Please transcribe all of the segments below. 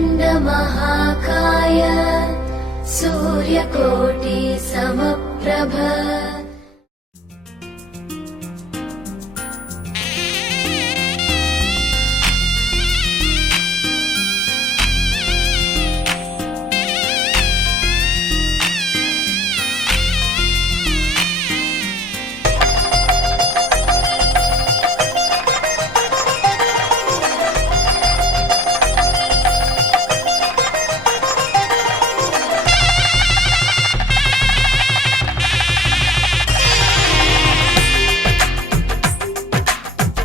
वक्रतुण्ड महाकाय सूर्यकोटि समप्रभ।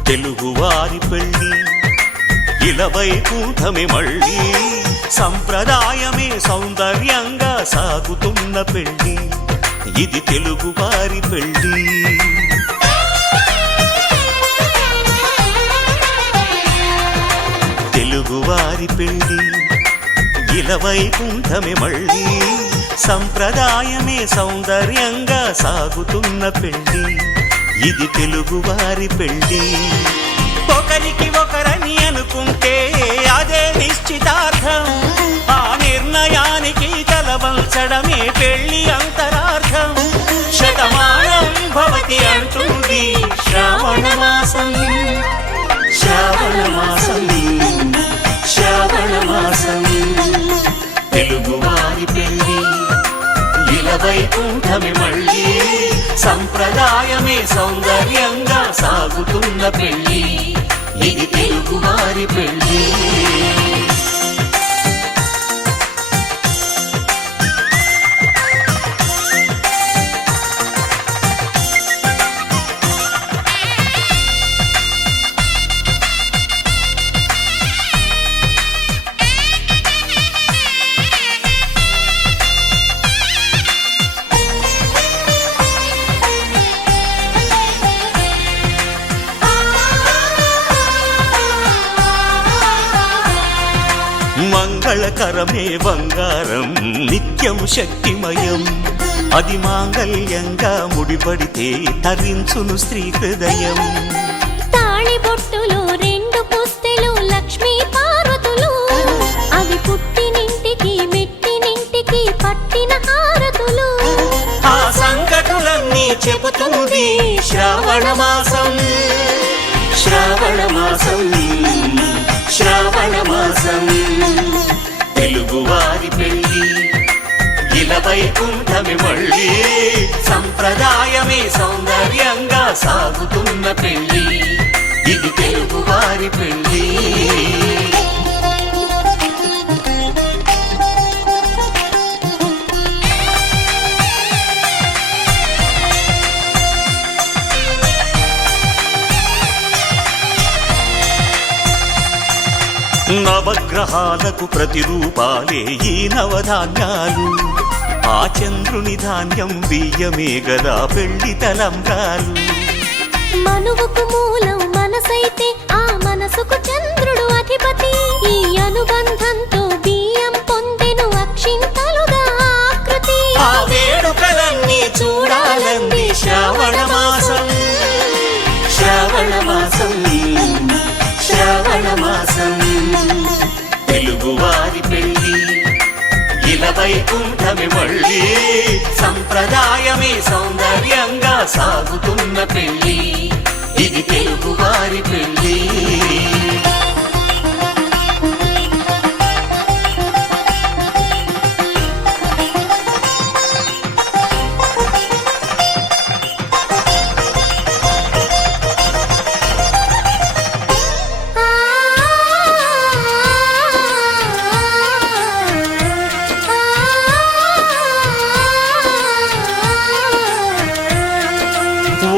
తెలుగువారి పెళ్ళి ఇలవైకుంఠమే మళ్ళీ సంప్రదాయమే సౌందర్యంగా సాగుతున్న పెళ్ళి ఇది తెలుగువారి పెళ్ళి. తెలుగువారి పెళ్ళి ఇలవైకుంఠమే మళ్ళీ సంప్రదాయమే సౌందర్యంగా సాగుతున్న పెళ్ళి ఇది తెలుగువారి పెళ్ళి. ఒకరికి ఒకరని అనుకుంటే అదే నిశ్చితార్థం, ఆ నిర్ణయానికి తలవంచడమే పెళ్ళి అంతరార్థం. శతమానం భవతి అంటుంది శ్రావణ మాసం, శ్రావణ మాసం, శ్రావణ మాసం. తెలుగువారి పెళ్ళి ఇలవైకుంఠమే మళ్ళీ సంప్రదాయమే సౌందర్యంగా సాగుతున్న పెళ్ళి ఇది తెలుగువారి పెళ్ళి. మంగళకరమే బంగారం నిత్యం శక్తిమయం, అది మాంగళ్యంగా ముడిపడితే తరించును స్త్రీ హృదయం. తాళిబొట్టులు రెండు పుస్తెలు లక్ష్మీ పార్వతులు, అవి పుట్టినింటికి మెట్టినింటికి పట్టిన హారతులు. ఆ సంగతులన్నీ చెబుతుంది శ్రావణ మాసం, శ్రావణ మాసం, శ్రావణ మాసం. తెలుగువారి పెళ్ళి ఇలవైకుంఠమే మళ్ళీ సంప్రదాయమే సౌందర్యంగా సాగుతున్న పెళ్ళి ఇది తెలుగువారి పెళ్ళి. నవగ్రహాలకు ప్రతిరూపాలే ఈ నవధాన్యాలు, ఆ చంద్రుని ధాన్యం బియ్యమే గదా పెళ్లి తలంబ్రాలు. మనువుకు మూలం మనసైతే ఆ మనసుకు చంద్రుడు అధిపతి, ఈ అనుబంధంతో బియ్యం పొందెను అక్షింతలుగా ఆకృతి. ఆ వేడుకలన్నీ చూడాలంది శ్రావణ మాసం, శ్రావణ మాసం, శ్రావణ మాసం. తెలుగువారి పెళ్ళి ఇలవైకుంఠమే మళ్ళీ సంప్రదాయమే సౌందర్యంగా సాగుతున్న పెళ్ళి ఇది తెలుగువారి పెళ్ళి.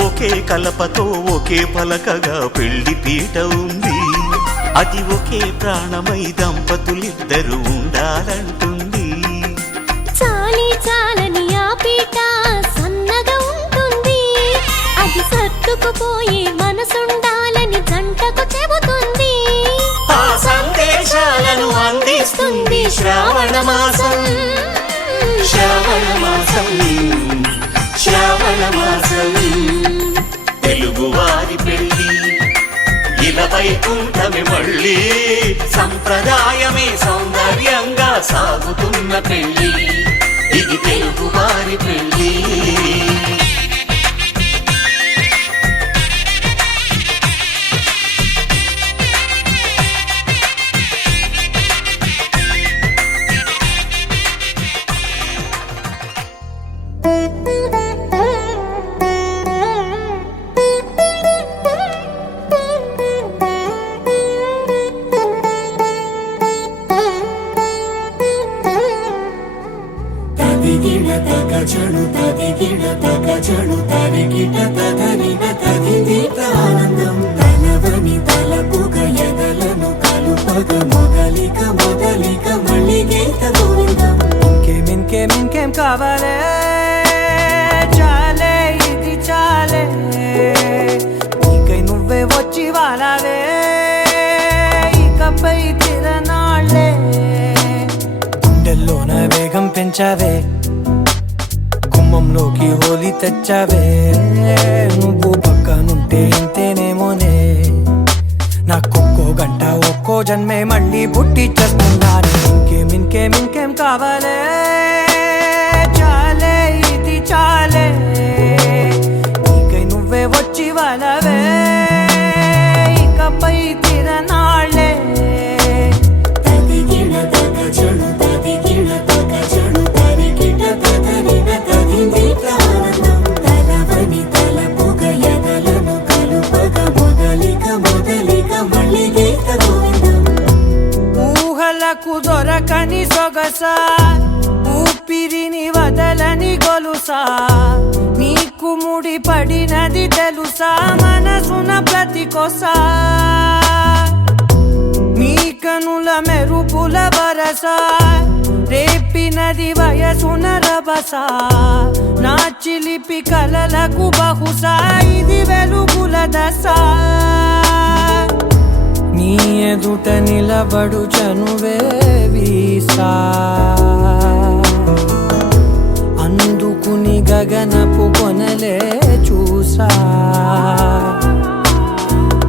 ఒకే కలపతో ఒకే పలకగా పెళ్లి పీట ఉంది, అది ఒకే ప్రాణమై దంపతులిద్దరూ ఉండాలంటుంది. చాలి చాలని ఆ పీట సన్నగా ఉంటుంది, అది సర్దుకుపోయే మనసుండాలని జంటకు చెబుతుంది. ఆ సందేశాలను అందిస్తుంది శ్రావణ మాసం, శ్రావణ మాసం, శ్రావణ మాసం. తెలుగువారి పెళ్ళి వైకుంఠమి మళ్ళీ సంప్రదాయమే సౌందర్యంగా సాగుతున్న పెళ్ళి ఇది తెలుగు వారి పెళ్ళి తదిగిడ తగజను తదిగిడ తగజను తరిగిట తదరిన తదిదీత ఆనందం తలవని తలపుగ ఎదలను కలుపగ మొదలిక మళ్ళీ గీత గోవిందం ఇంకేం కావాలే చాలే ఇది చాలే నీకై నువ్వే వచ్చి వాలావే ఇకపై తిరనాళ్ళే గుండెల్లోన వేగం పెంచావే గుమ్మంలోకి హోలీ తెచ్చావే నువ్వు పక్కనుంటే ఇంతేనేమోనే నాకొక్కో గంట ఒక్కో జన్మే మళ్ళీ పుట్టి చేస్తున్నాను ఇంకేం కావాలే చాలే ఇది చాలే నీకై నువ్వే వచ్చి వాళ్ళవే ఇకపై తిరనాళ్ళే తదిగిడ తగజను తదిగిడ తగజను తరిగిట తదరిన తదిదీత ఆనందం తలవని తలపుగ ఎదలను కలుపగ మొదలిక మళ్ళీ గీత గోవిందం ఊహలకు దొరకని సొగస ఊపిరిని వదలని గొలుసా నీకు ముడి పడినది తెలుసా మనసున ప్రతి కొసా నీ కనుల మెరుపుల వరస రేపినది వయసున రభస నా చిలిపి కలలకు బహుశా ఇది వెలుగుల దశ నీ ఎదుట నిలబడు చనువే వీసా అందుకుని గగనపు కొనలే చూసా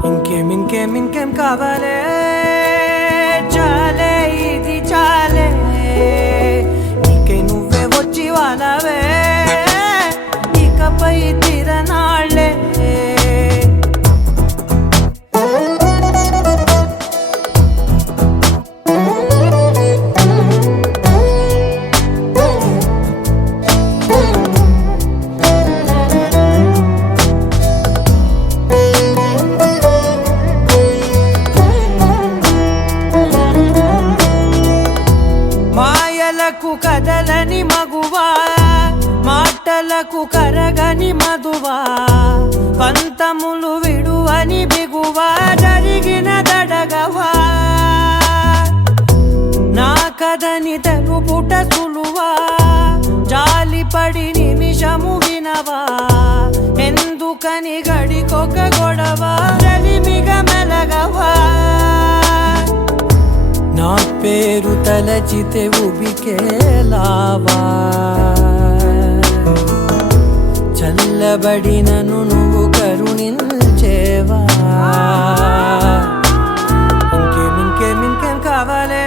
ఇంకేం కావాలే చాలే ఇది చాలే నీకై నువ్వే వచ్చి వాళ్ళవే ఇకపై తిరనాళ్ళే మాయలకు కదలని మగువా మాటలకు కరగని మధువా పంతములు విడువని బిగువా జరిగిన దడగవా నా కదని తెలుపుట సులువా జాలిపడి నిమిషము వినవా ఎందుకని గడికొక గొడవ రలిమిగ మెలగవా నా పేరు తలచితే ఉబికేలావా చల్లబడినను నువ్వు కరుణించేవా ఇంకేం కావాలే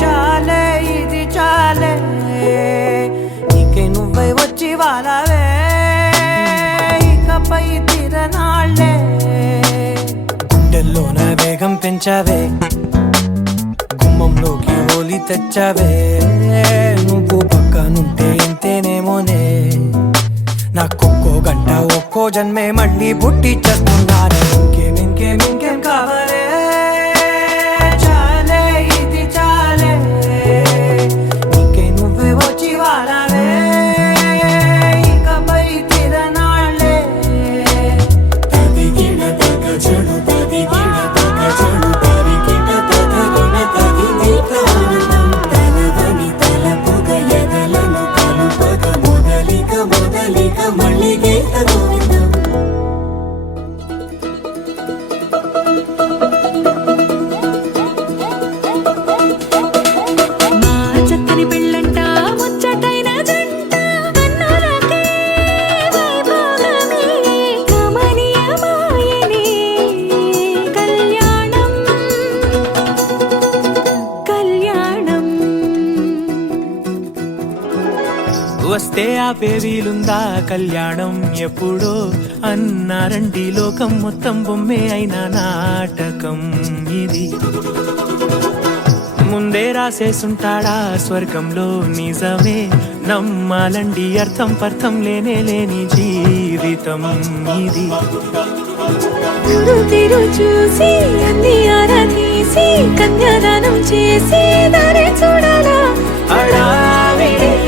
చాలే ఇది చాలే నీకై నువ్వై వచ్చి వాళ్ళవే ఇకపై తిరనాళ్ళే గుండెల్లోన వేగం పెంచావే గుమ్మంలోకి హోలీ తెచ్చావే నువ్వు పక్కనుంటే ఇంతేనేమోనే నాకొక్కో గంట ఒక్కో జన్మే మళ్ళీ పుట్టి చేస్తున్నాను ఇంకేం కావాలే చాలే ఇది చాలే నీకై నువ్వే వచ్చి వాళ్ళవే ఇకపై తిరనాళ్ళే తదిగిడ తగజను తదిగిడ తగజను తరిగిట తదరిన తదిదీత ఆనందం తలవని తలపుగ ఎదలను కలుపగ మొదలిక మళ్ళీ గీత గోవిందం వస్తే ఆపే వీలుందా కళ్యాణం ఎప్పుడో అన్నారండి లోకం మొత్తం బొమ్మే అయిన నాటకం ఇది ముందే రాసేసుంటాడా స్వర్గంలో నిజమే నమ్మాలండి అర్థం పర్థం లేని జీవితం ఇది తీరు చూసి అన్ని ఆరా తీసి కన్యాదానం చేసి దారి చూడాలా హడావిడిలా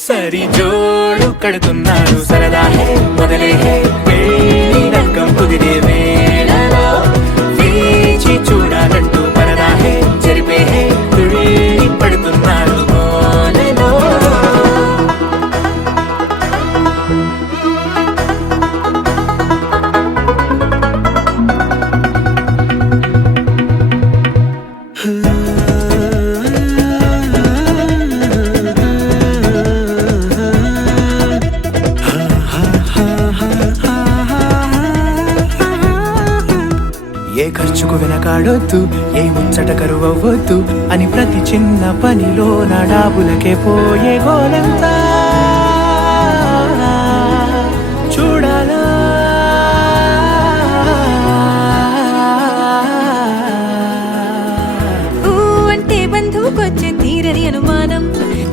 సరి జోడు కడుతున్నారు సరదా హే మొదలే హే పెళ్లి రంగం కుదిరే వేళలో వేచి చూడాలంటూ పరదా హే జరిపే హే తుళ్ళి పడుతున్నారు గోలలో ఏ ఖర్చుకు వెనకాడొద్దు ఏ ముచ్చట కరువవ్వద్దు అని ప్రతి చిన్న పనిలో నా డాబులకే పోయే గోలంతా చూడాలా ఊ అంటే బంధువుకొచ్చే తీరని అనుమానం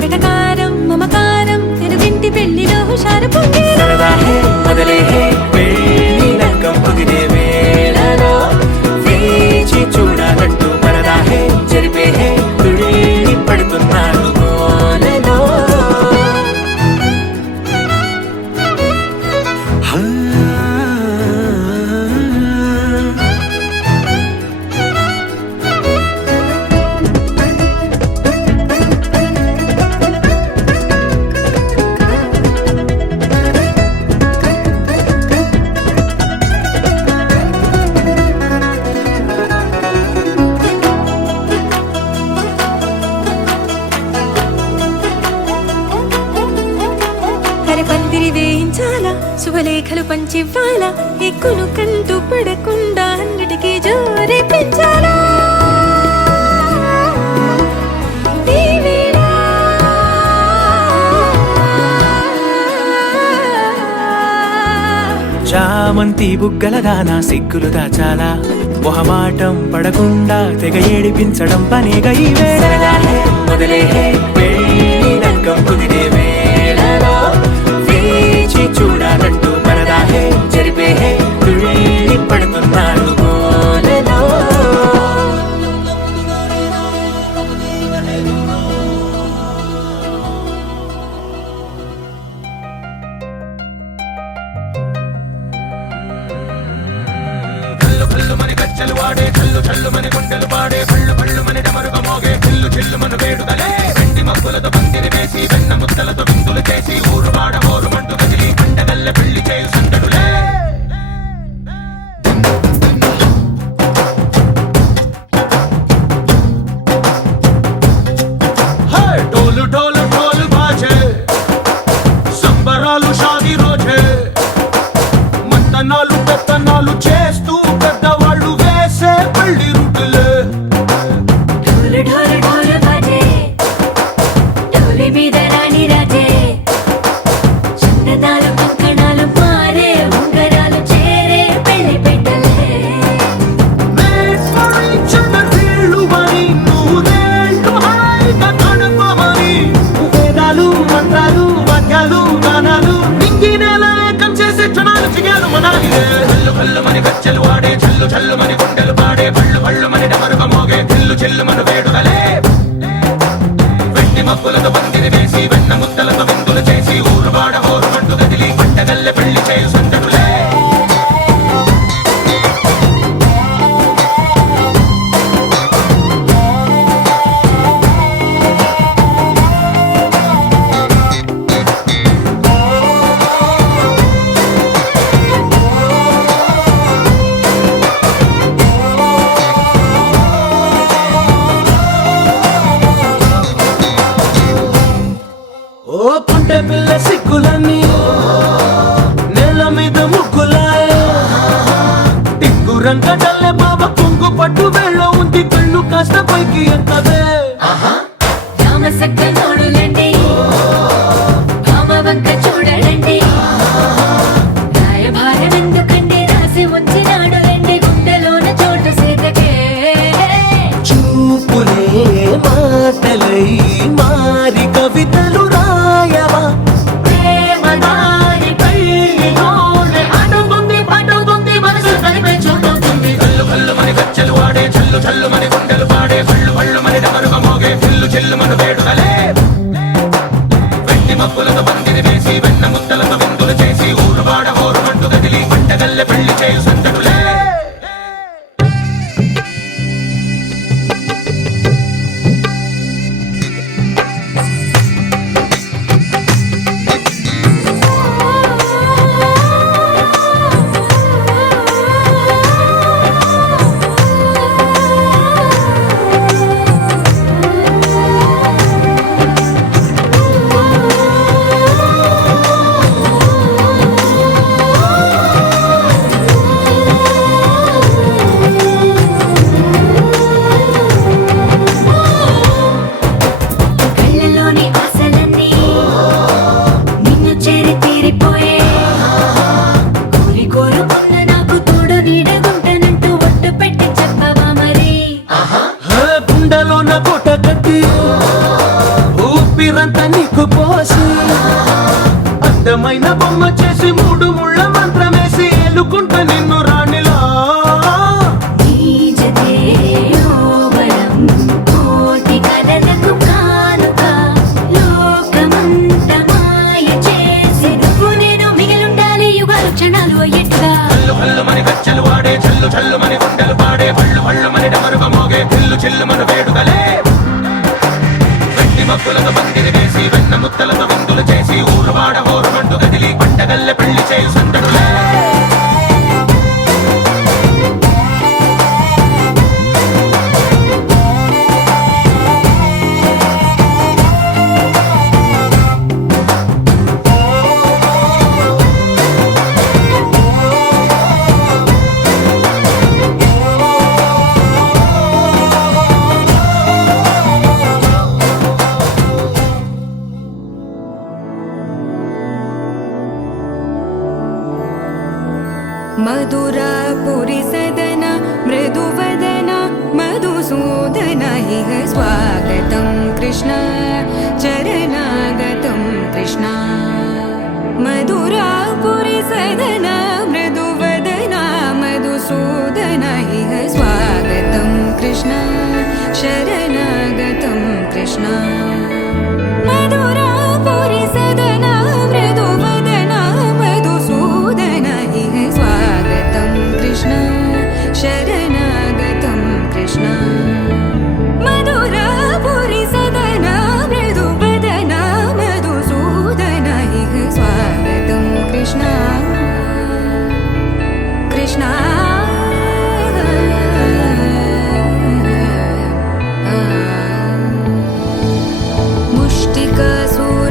వెటకారం మమకారం తెలుగింటి పెళ్లిలో హుషారు పొంగే సరదా హే మొదలే హే పెళ్లి రంగం కుదిరే వేళలో వేచి చూడాలంటూ పరదా హే జరిపే హే తుళ్ళి పడుతున్నారు గోలలో పందిరి వేయించాలా శుభలేఖలు పంచివ్వాలా ఎక్కును కంటూ పడకుండా అన్నిటికీ జోరే పెంచాలా ఈ వేళ చామంతి బుగ్గల దానా సిగ్గులు దాచాలా మొహమాటం పడకుండా తెగ ఏడిపించడం పనిగా ఈ వేళ మొదలే హే పెళ్లి రంగం కుదిరే వేళలో వేచి చూడాలంటూ పరదా హే జరిపే హే తుళ్ళి పడుతున్నారు గోలలో కల్లు కల్లు మని గచ్చలు వాడే కల్లు చల్లు మని గుండెలు పాడే కళ్ళు కళ్ళు మని డమరుగ మోగే చిల్లు చిల్లు మన వేడుదలే వెండి మబ్బులతో పందిరి వేసి వెన్న ముద్దలతో విందులు చేసి ఊరు వాడ హోరు మంటూ కదిలి పండగల్ల పెళ్లి చేయు సందడులే ఢోలు ఢోలు ఢోలు బాజే సంబరాలు షాదీ రోజే మంతనాలు పెత్తనాలు చేస్తూ పెద్దవాళ్ళు వేసే పెళ్లి రుటులే ఢోలు ఢోలు ఢోలు బజే మని గుండెలు పాడే కళ్ళు కళ్ళు మని డమరుగ మోగే చిల్లు చిల్లు మన వేడుదలే వెండి మబ్బులతో పందిరి వేసి వెన్న ముద్దలతో విందులు చేసి ఊరు వాడ హోరు మంటు గదిలి పంటగల్లె పెళ్లి చేయు సందడులే కళ్ళలోని ఆశలన్నీ నిన్ను చేరి తీరిపోయే కోరి కోరుకున్న నాకు తోడు నీడగుంటనంటూ ఒట్టు పెట్టి చెప్పవా మరి గుండెలోన పూట కట్టి ఊపిరంతా నీకు పోసి అందమైన బొమ్మ చేసి మూడు ముళ్ళ మంత్రమేసి ఎలుకుంట నిన్ను రాణిలా కోటి కథలకు కానుక లోకమంత మాయ చేసి నువ్వు నేను మిగిలుండాలి యుగాలు క్షణాలు ఎట్లా కళ్ళు కళ్ళు మని గచ్చలు వాడే చల్లు చల్లు మని గుండెలు పాడే కళ్ళు కళ్ళు మని డమరుగ మోగే చిల్లు చిల్లు మన వేడుదలే వెండి మబ్బులతో పందిరి వేసి వెన్న ముద్దలతో విందులు చేసి ఊరు వాడ హోరు మంటు గదిలి పంటగల్లె పెళ్లి చేయు సందడులే मधुरापुरी सदन मृदुवदन मधुसूदन इह स्वागतं कृष्ण चरणागतं कृष्ण मधुरापुरी सदन मृदुवदन मधुसूदन इह स्वागतं कृष्ण शरणागतं कृष्ण मधुरापुरी सदन मृदुवदन मधुसूदन इह स्वागतं कृष्ण शरणागतं कृष्ण मधुरापुरी सदन मृदुवदन मधुसूदन इह स्वागतं कृष्ण कृष्ण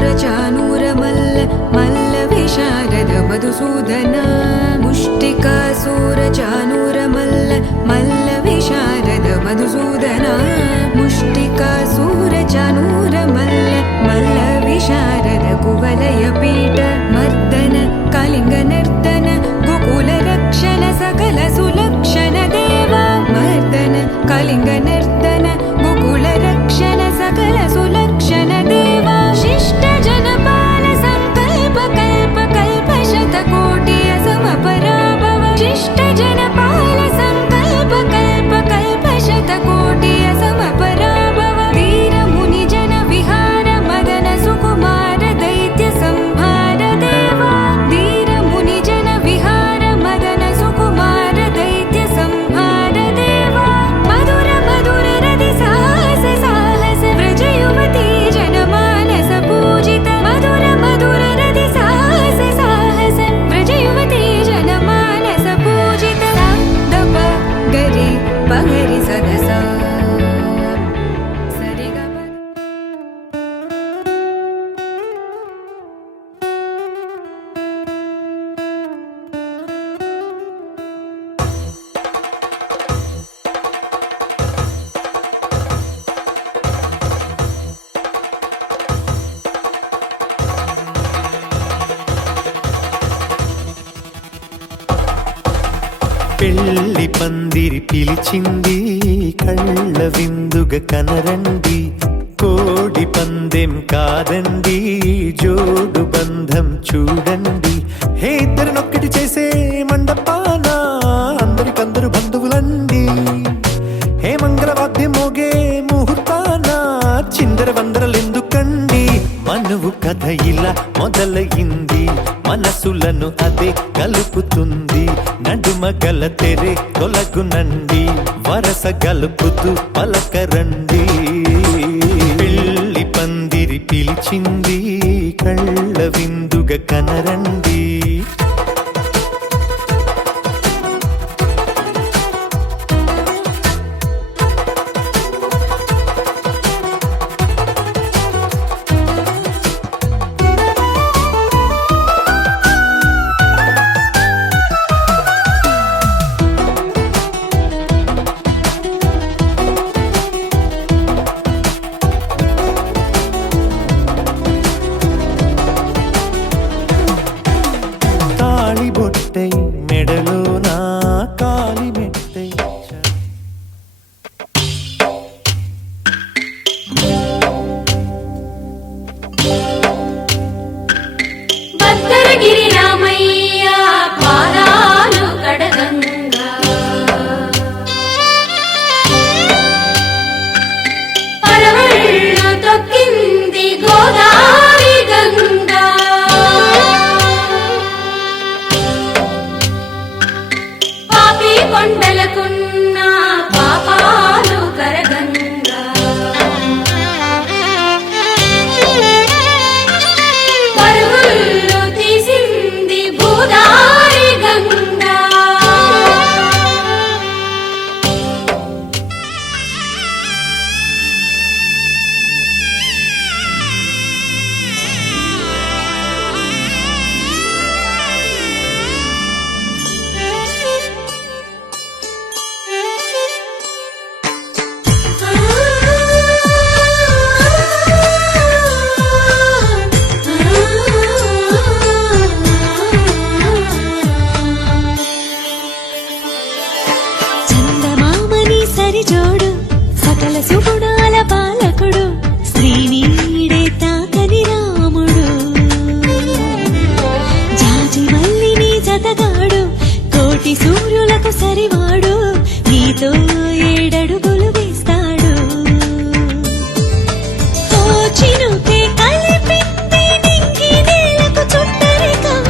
मुष्टिकासूरचानूरमल्ल मल्लविशारद मधुसूदन मुष्टिकासूरचानूरमल्ल मल्लविशारद मधुसूदन मुष्टिकासूरचानूरमल्ल मल्लविशारद कुवलयपीठ मर्दन कलिङ्गनर्दन गोकुलरक्षण सकल सुलक्षण देवा मर्दन कलिङ्गनर्दन गोकुलरक्षण सकल सुलक्षण देवा शिष्ट जनपाल संकल्प कल्प कल्प शतकोटि असमपराभव शिष्ट जनपाल संकल्प कल्प कल्प शतकोटि असमपराभव वीर मुनि जन विहार मदन सुकुमार दैत्य संहार देवा वीर मुनि जन विहार मदन सुकुमार दैत्य संहार देवा मधुर मधुर रति साहस साहस व्रज युवती जनमानस पूजित मधुर मधुर रति साहस साहस व्रज युवती जनमानस पूजित दप गरि पगरि सदसा सरि ग పెళ్లి పందిరి పిలిచింది కళ్ళ విందుగ కనరండి కోడి పందెం కాదండి జోడు బంధం చూడండి హే ఇద్దరినొక్కటి చేసే మండపాన అందరికందరు బంధువులండి హే మంగళ మేళవాద్యం మోగే ముహూర్తాన చిందర వందరలెందుకండి మనువు కథ ఇలా మొదలయింది మనసులను అదే కలుపుతుంది నడుమ గల తెరే తొలగునండి వరస గలుపుతూ పలకరండి పెళ్లి పందిరి పిలిచింది కళ్ళ విందుగా కనరండి బొట్టై మెడలో నా కాలి మెట్టై భద్రగిరి రామయ్య పాదాలు కడగంగా పరవళ్ళు తొక్కింది గోదావరి గంగా కొండలకున్న పాపాలు కరగంగా పరుగులు తీసింది భూదారి గంగా సరిజోడు సకల సుగుణాల పాలకుడు శ్రీనీడే తాకని రాముడు జాజి మల్లిని జతగాడు కోటి సూర్యులకు సరివాడు నీతో ఏడడుగులు వేస్తాడు చినుకే కలిపింది నింగి నేలకు చుట్టరికం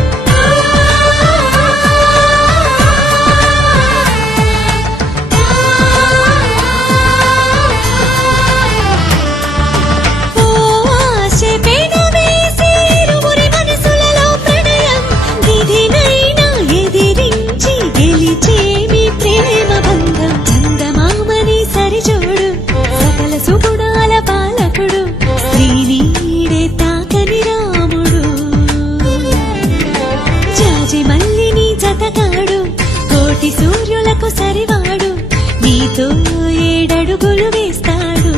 సూర్యులకు సరివాడు నీతో ఏడడుగులు వేస్తాడు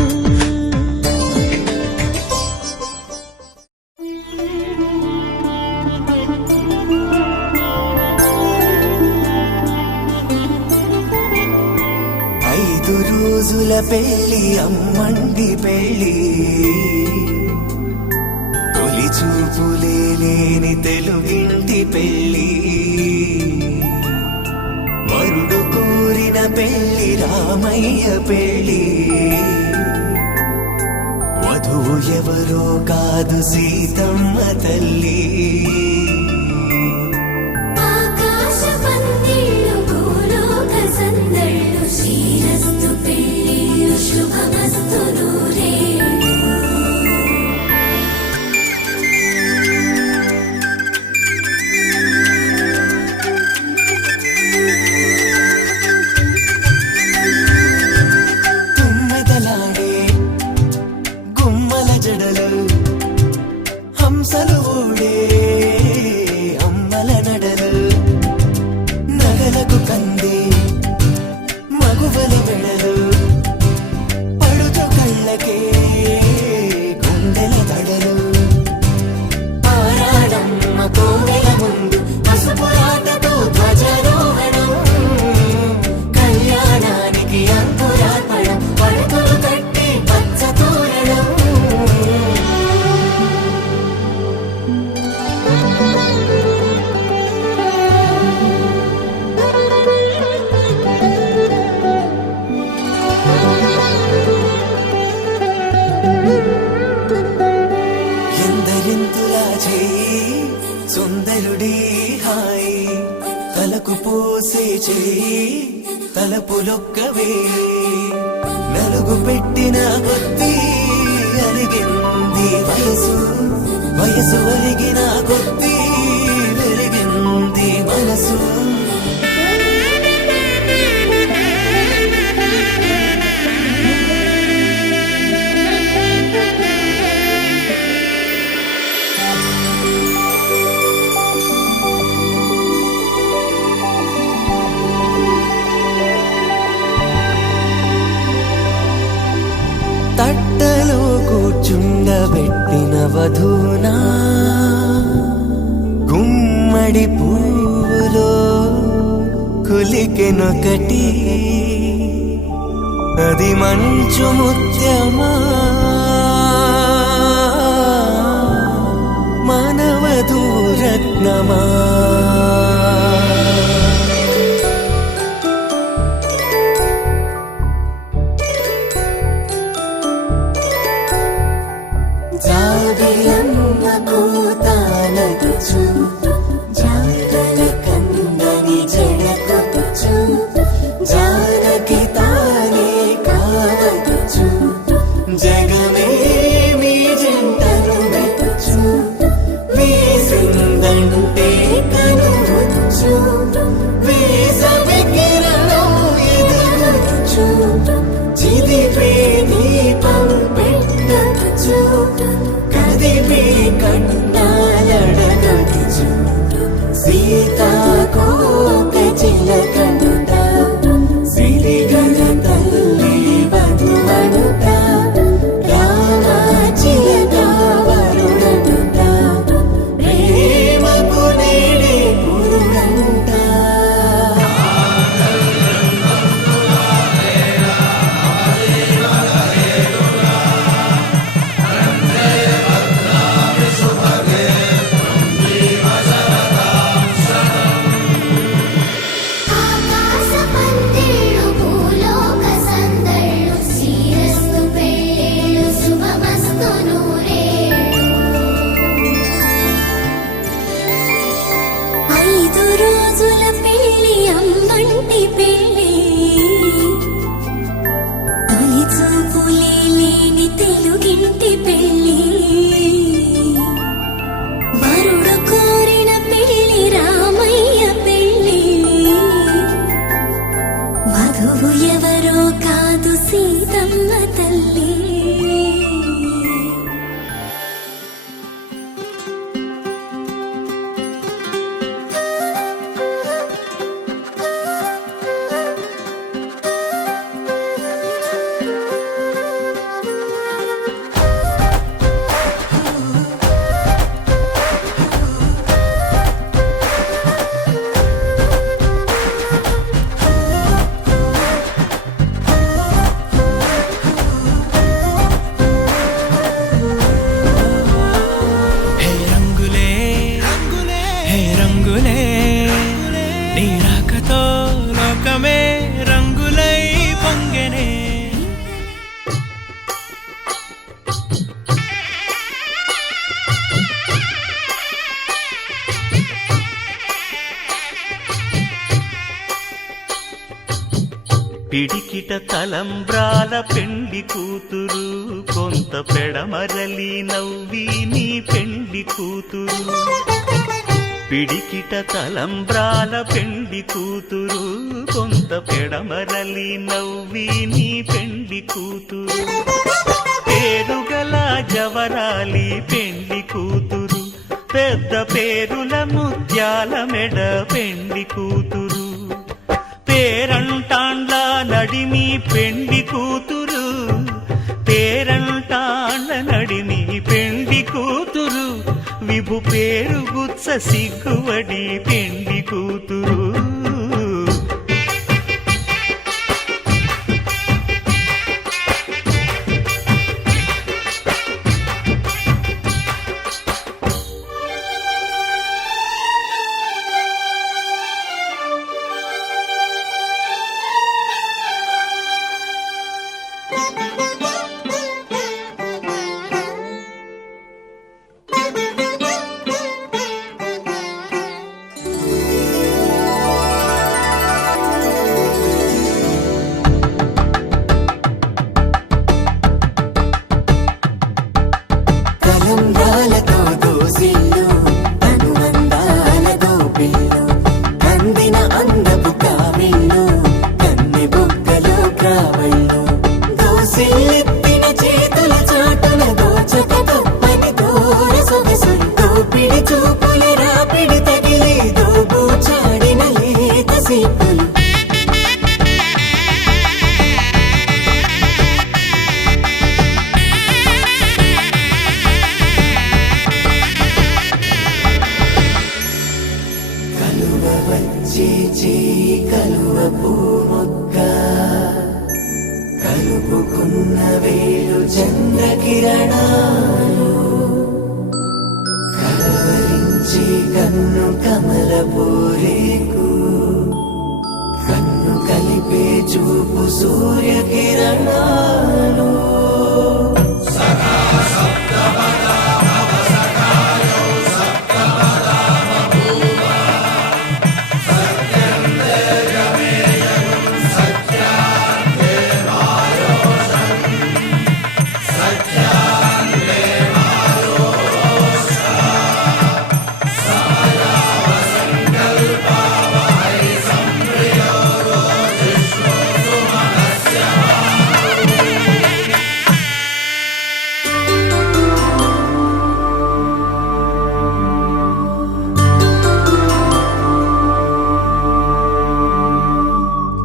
ఐదు రోజుల పెళ్లి అమ్మండి పెళ్లి తొలి చూపులే లేని తెలుగింటి పెళ్లి వరుడు కోరిన పెళ్లి రామయ్య పెళ్లి వధువు ఎవరో కాదు సీతమ్మ తల్లి ఆకాశ పందిళ్ళు భూలోక సందళ్ళు శ్రీరస్తు పెళ్ళిళ్ళు శుభమస్తు నూరేళ్ళు హంసలు ఓడే అమ్మల నడలు నగలకు కంది మగువల మెడలు చేయి తలపులొక్కవే నలుగు పెట్టిన కొద్దీ అరిగింది వయసు వయసు ఒరిగిన కొద్దీ వెలిగింది మనసు తట్టలో కూర్చుండబెట్టిన వధూనా గుమ్మడి పువ్వులో కులికెనొకటి అది మంచు ముత్యమా మానవధూరత్నమా పిడికిట తలంబ్రాల పెండి కూతురు కొంత పెడమరలి నవ్వి నీ పెండి కూతురు పిడికిట తలంబ్రాల పెండి కూతురు కొంత పెడమరలి నవ్వి నీ పెండి కూతురు పేరుగల జవరాలి పెండి కూతురు పెద్ద పేరుల ముత్యాల మెడ పెండి కూతురు పేరంటాండ్ల నడిమి పెండి కూతురు పేరంటాండ్ల నడిమి పెండి కూతురు విభు పేరు గుత్స సిగ్గువడి పెండి కూతురు తలంబ్రాలతో దోసిల్లు అనుబంధాలతో పిల్లు అందిన అందపు కావిళ్ళు కన్నె బొక్కలో క్రావళ్ళు దోసిల్లెత్తిన చేతుల చాటున దోచక తప్పని దూర సొగసులు దోపిడి చూపుల రాపిడి తగిలి దోబూచాడిన లేత సీపులు కలువ వచ్చే చేయి కలువ పూమొక్క కలుపుకున్న వేలు చంద్రకిరణాలు కలవరించే కన్ను కమల పూరేకు కన్ను కలిపే చూపు సూర్యకిరణాలు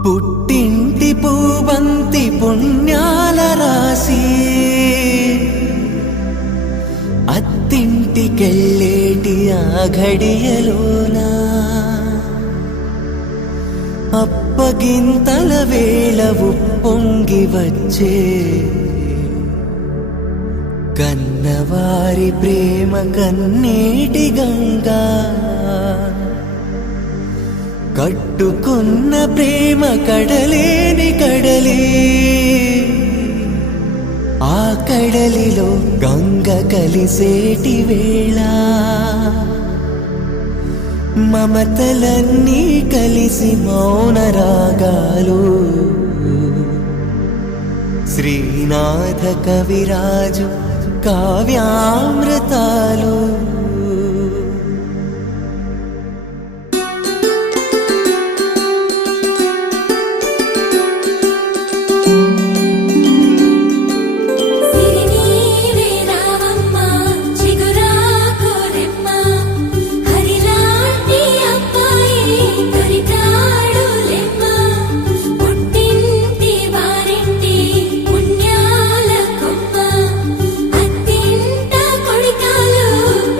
పుట్టింటి పూబంతి పుణ్యాల రాసి అత్తింటికెళ్ళేటి ఆ ఘడియలోనా అప్పగింతల వేళ ఉప్పొంగి వచ్చే కన్నవారి ప్రేమ కన్నీటి గంగా కట్టుకున్న ప్రేమ కడలేని కడలి ఆ కడలిలో గంగ కలిసేటి వేళ మమతలన్నీ కలిసి మౌన రాగాలు శ్రీనాథ కవిరాజు కావ్యామృతాలు సిరినీవే రావమ్మ చిగురాకు రెమ్మ హరిలాంటి అబ్బాయి దొరికాడు లెమ్మ పుట్టింటి వారింటి పుణ్యాల కొమ్మ అత్తింట కొడికాలు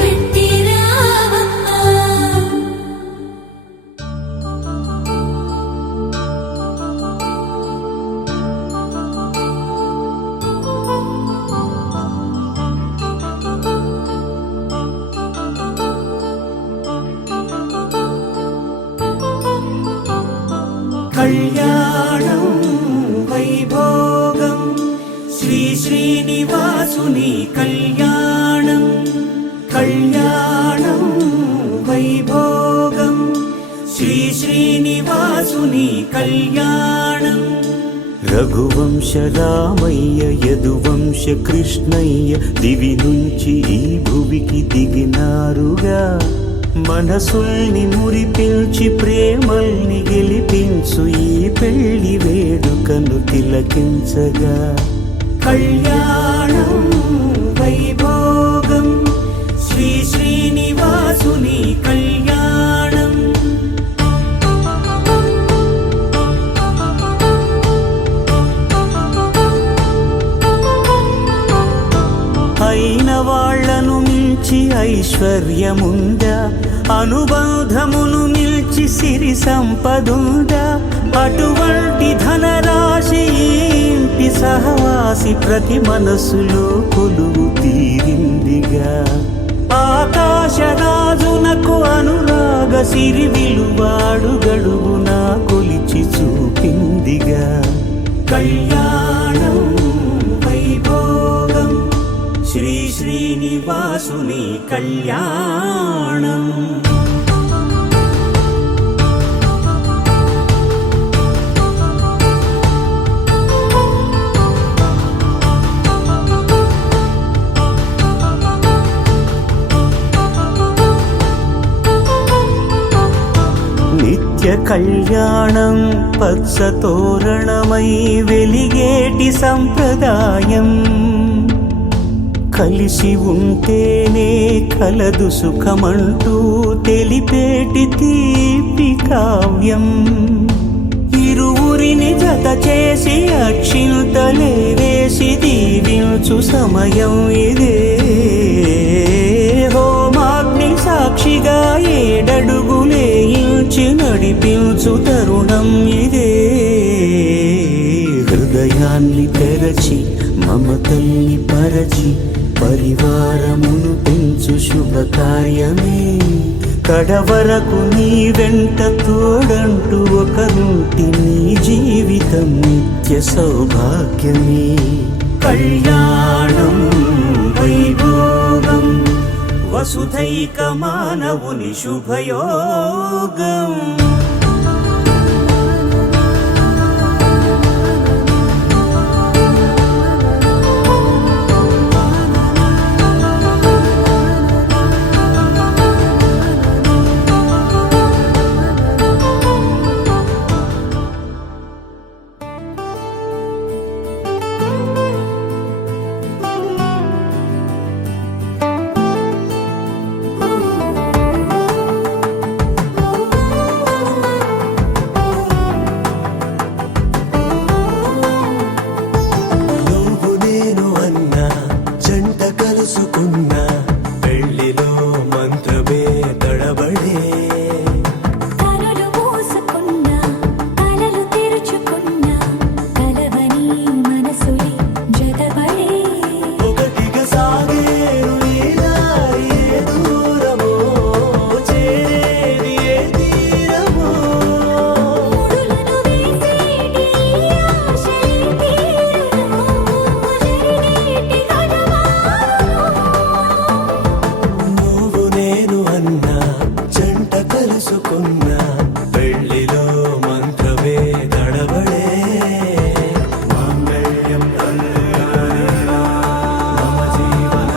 పెట్టి రావమ్మ కళ్యాణం వైభోగం శ్రీ శ్రీనివాసుని కళ్యాణం కళ్యాణం వైభోగం శ్రీ శ్రీనివాసుని కళ్యాణం రఘువంశ రామయ్య యదువంశ కృష్ణయ్య దివి నుంచి ఈ భువికి దిగినారుగా మనసుల్ని మురిపించి ప్రేమల్ని గెలిపించు ఈ పెళ్లి వేడుకను తిలకించగా కళ్యాణం వైభోగం శ్రీ శ్రీనివాసుని కళ్యాణం అయిన వాళ్లను మించి ఐశ్వర్యముందా అనుబంధమును నిల్చి సిరి సంపదుందా అటువంటి ధనరాశి ఈ ఇంటి సహవాసి ప్రతి మనసులో కొలువు తీరిందిగా ఆకాశరాజునకు అనురాగ సిరి విలువాడు గడువునా కొలిచి చూపిందిగా కళ్యాణం వైభోగం శ్రీ శ్రీనివాసుని కళ్యాణం కళ్యాణం పచ్చ తోరణమై వెలిగేటి సంప్రదాయం కలిసి ఉంటేనే కలదు సుఖమంటూ తెలిపేటి తీపి కావ్యం ఇరువురిని జత చేసి అక్షింతలే వేసి దీవించు సమయం ఇదే హోమాగ్ని సాక్షిగా ఏడడుగులే ఇంచి నడిపించు తరుణం ఇదే హృదయాన్ని తెరచి మమతల్ని పరచి పరివారమును పెంచు శుభకార్యమే కడవరకు నీ వెంట తోడంటూ ఒకరుంటి నీ జీవితం నిత్య సౌభాగ్యమే కళ్యాణం వైభోగం వసుధైక మానవుని శుభయోగం నువ్వు నేను అన్న జంట కలుసుకున్న పెళ్లిలో మంత్రమే తడబడే కనులు మూసుకున్నా కలలు తెరుచుకున్నా కలవని మనసులే జతపడే ఒకటిగా సాగేరు ఈ దారి ఏ దూరమో చేరేది ఏ తీరమో ముడులను వేసేటి ఆశలే తీరును జరిగేటి కథమారును నువ్వు నేను అన్న జంట కలుసుకున్న పెళ్లిలో మంత్రమే తడబడే మాంగళ్యం మమ జీవన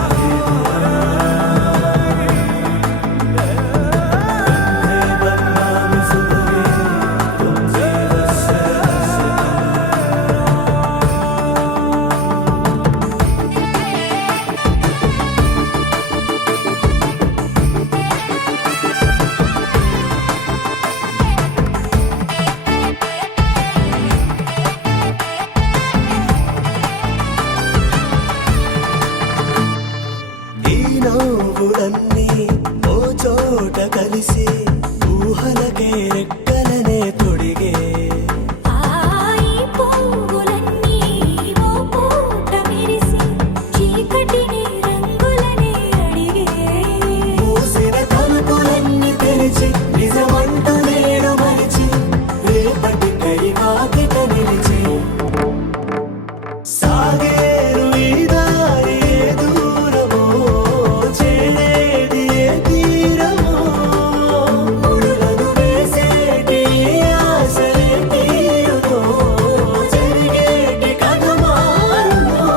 ఈ నవ్వులన్నీ ఓ చోట కలిసి ఊహలకే రెక్కలనే తొడిగే ఆయి పువ్వులన్నీ ఓ పూట మెరిసి చీకటిని రంగులనే అడిగే మూసిన తలుపులన్నీ తెరిచి నిజమంటూ నేడు మరిచి రేపటికై వాకిట నిలిచి సాగేరు ఈ దారి ఏ దూరమో చేరేది ఏ తీరమో ముడులను వేసేటి ఆశలే తీరునో జరిగేటి కథ మారునో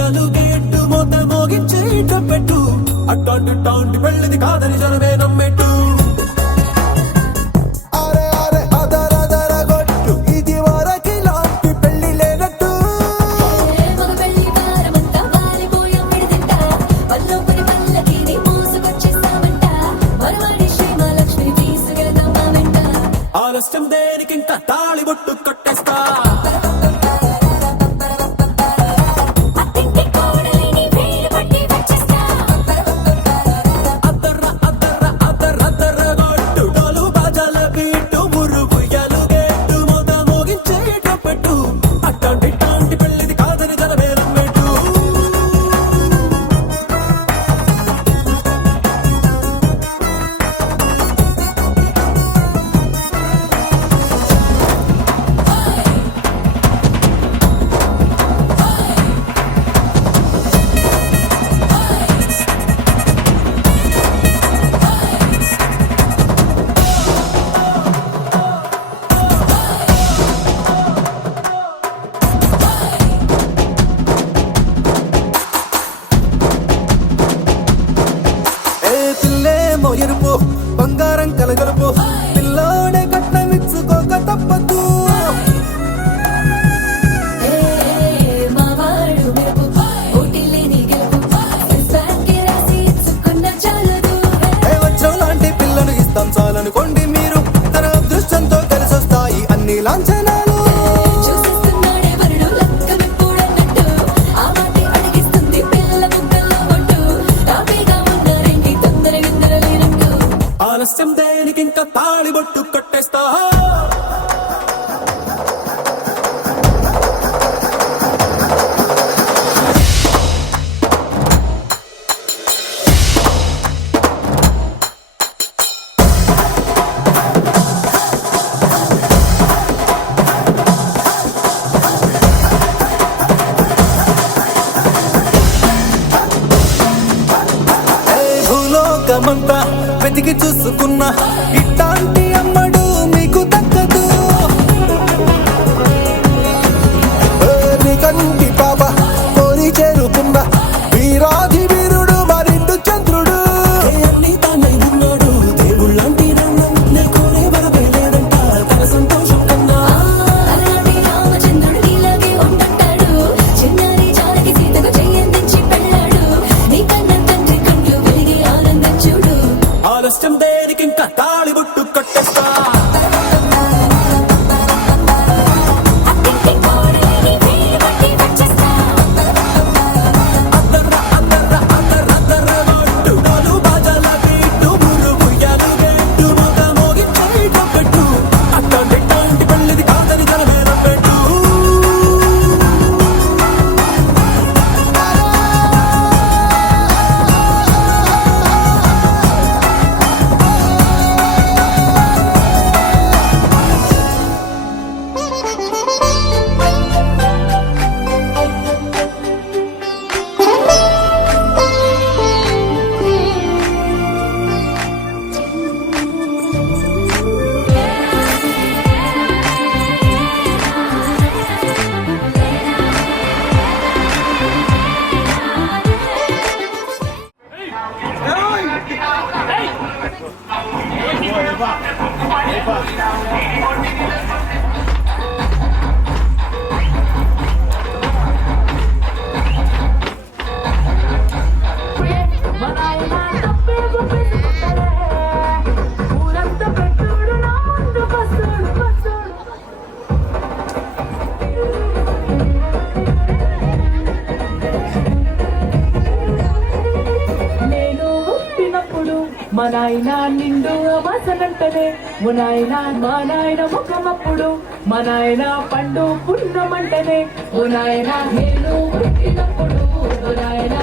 ఉయ్యాలు గేట్టు మోత మోగించేట పెట్టు అట్టాంటి టాంటి పెళ్ళిది కాదని జనమే నమ్మెట్టు అరే అరే అదర అదర గొట్టు ఇది వరకి లాంటి పెళ్లి లేనట్టు మగ పెళ్లి వారమంతా వారిపోయాం విడిదింట పల్లోపరి పల్లకిని మోసుకొచ్చేస్తామంట మరవాడి శ్రీమహాలక్ష్మి తీసుకెళ్దామా వెంట ఆలస్యం దేనికి ఇంకా తాళి బొట్టు కొట్టేస్తా అత్తింటి కోడలిని వేలు పట్టి వచ్చేస్తా అద్దర్ర అద్దర్ర అద్దర్ర అద్దర్ర గొట్టు డోలు బాజాల బీటు మురుగు ఉయ్యాలు గేట్టు మోత మోగించేట పెట్టు అట్టాంటి టాంటి పెళ్ళిది కాదని జనమే నమ్మెట్టు ఏ పిల్లేమో ఎరుపు బంగారం కలగలుపు పిల్లోడే కట్నమిచ్చుకోక తప్పదు మావాడు మెరుపు ఓటిల్లేని గెలుపు ఫ్యాన్కి రాసి ఇచ్చుకున్న చాలదు ఏ వచ్చం లాంటి పిల్లను ఇస్తాం చాలనుకోండి మీరు తన అదృష్టంతో కలిసొస్తాయి అన్ని లాంఛనాలు చూసేస్తున్నాడే వరుడు లక్కమెప్పుడన్నట్టు ఆ మాటే అడిగిస్తుంది పిల్ల ముక్కల్లో ఒట్టు తాపీగా ఉన్నారేంటి తొందర విందర లేనట్టు ఆలస్యం దేనికి ఇంకా తాళి బొట్టు కొట్టేస్తా ఏ భూలోకమంతా వెతికి చూసుకున్నా ఇట్లాంటి అమ్మడు మీకు దక్కదు ఏ నీ కంటి పాప కోరి చేరుకున్న వీరాధి వీరుడు మరిండు చంద్రుడు ఏ అన్ని తానై ఉన్నాడు దేవుళ్ళంటి రంగం నే కోరే వరమే లేదంట తన సంతోషం కన్నా అలాంటి రామచంద్రుడు నీలాగే ఉంటుంటాడు చిన్నారి జానకి సీతకు చెయ్యందించి పెళ్ళాడు నీ కన్న తండ్రి కంట్లు వెలిగి ఆనందం చూడు ఆలస్యం దేనికి ఇంకా తాళి బొట్టు కొట్టేస్తా అత్తింటి కోడలిని వేలు పట్టి వచ్చేస్తా అద్దర్ర అద్దర్ర అద్దర్ర అద్దర్ర గొట్టు డోలు బాజాల బీటు మురుగు ఉయ్యాలు గేట్టు మోత మోగించేట పెట్టు అట్టాంటి టాంటి పెళ్ళిది కాదని జనమే నమ్మెట్టు మా నాయన నిండు వాసనంటనే ఓ నాయన మా నాయన ముఖమప్పుడు మా నాయన పండు పున్నమంటనే ఓ నాయన నేను పుట్టినప్పుడు ఓ నాయన